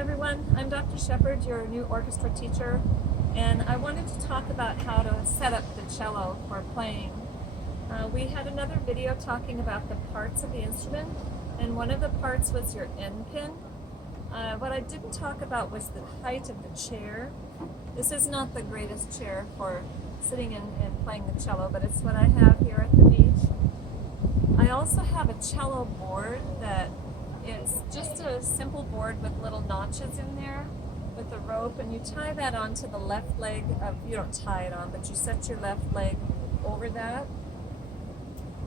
everyone, I'm Dr. Shepard, your new orchestra teacher, and I wanted to talk about how to set up the cello for playing. We had another video talking about the parts of the instrument, and one of the parts was your end pin. What I didn't talk about was the height of the chair. This is not the greatest chair for sitting in and playing the cello, but it's what I have here at the beach. I also have a cello board that is just a simple board with little notches in there with a rope, and you tie that onto the left leg of, you don't tie it on, but you set your left leg over that.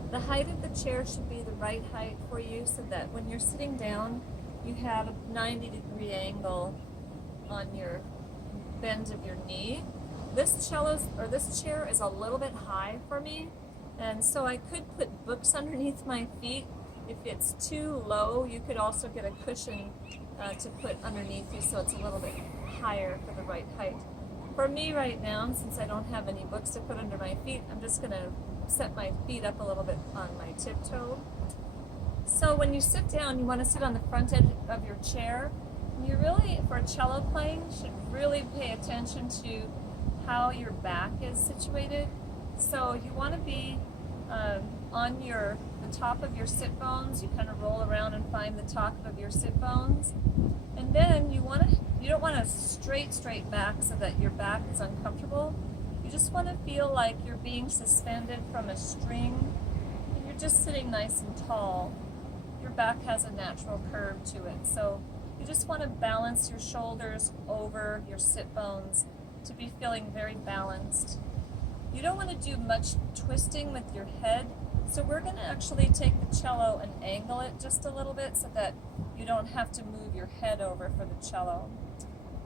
The height of the chair should be the right height for you so that when you're sitting down, you have a 90-degree angle on your bend of your knee. This chair is a little bit high for me, and so I could put books underneath my feet. If it's too low, you could also get a cushion to put underneath you so it's a little bit higher for the right height. For me right now, since I don't have any books to put under my feet, I'm just going to set my feet up a little bit on my tiptoe. So when you sit down, you want to sit on the front edge of your chair. You really, for cello playing, should really pay attention to how your back is situated. So you want to be on the top of your sit bones. You kind of roll around and find the top of your sit bones, and then you don't want a straight back so that your back is uncomfortable. You just want to feel like you're being suspended from a string, and you're just sitting nice and tall. Your back has a natural curve to it, so you just want to balance your shoulders over your sit bones to be feeling very balanced. You don't want to do much twisting with your head, so we're going to actually take the cello and angle it just a little bit so that you don't have to move your head over for the cello.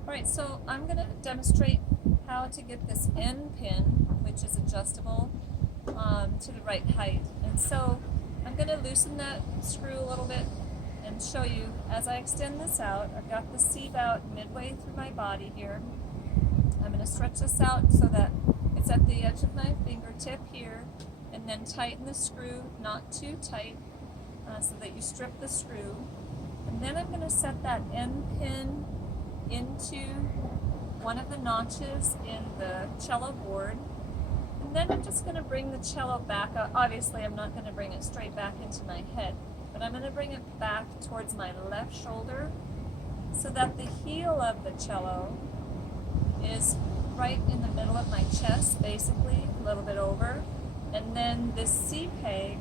Alright, so I'm going to demonstrate how to get this end pin, which is adjustable, to the right height. And so I'm going to loosen that screw a little bit and show you as I extend this out. I've got the C out midway through my body here. I'm going to stretch this out so that it's at the edge of my fingertip here, and then tighten the screw, not too tight, so that you strip the screw. And then I'm going to set that end pin into one of the notches in the cello board. And then I'm just going to bring the cello back up. Obviously, I'm not going to bring it straight back into my head, but I'm going to bring it back towards my left shoulder so that the heel of the cello is right in the middle of my chest, basically, a little bit over. And then this C peg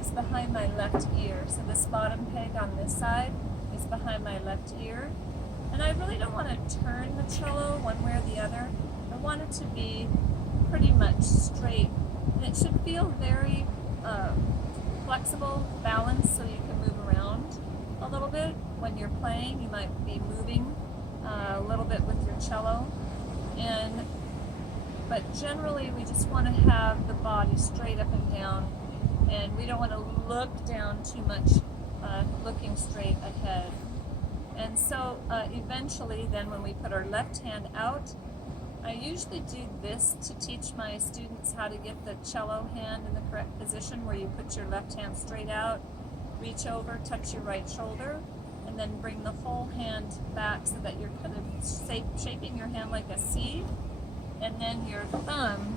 is behind my left ear. So this bottom peg on this side is behind my left ear. And I really don't want to turn the cello one way or the other. I want it to be pretty much straight. And it should feel very flexible, balanced, so you can move around a little bit. When you're playing, you might be moving a little bit with your cello. But generally we just want to have the body straight up and down, and we don't want to look down too much, looking straight ahead. And so eventually then when we put our left hand out, I usually do this to teach my students how to get the cello hand in the correct position, where you put your left hand straight out, reach over, touch your right shoulder, and then bring the whole hand back so that you're kind of shaping your hand like a C, and then your thumb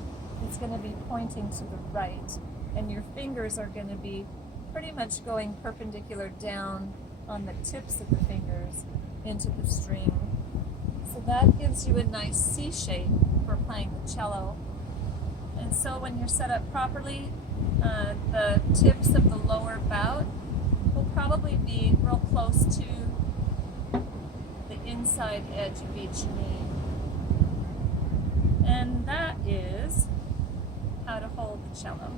is going to be pointing to the right, and your fingers are going to be pretty much going perpendicular down on the tips of the fingers into the string. So that gives you a nice C shape for playing the cello. And so when you're set up properly, the tips of the lower bout will probably be real close to the inside edge of each knee. And that is how to hold the cello.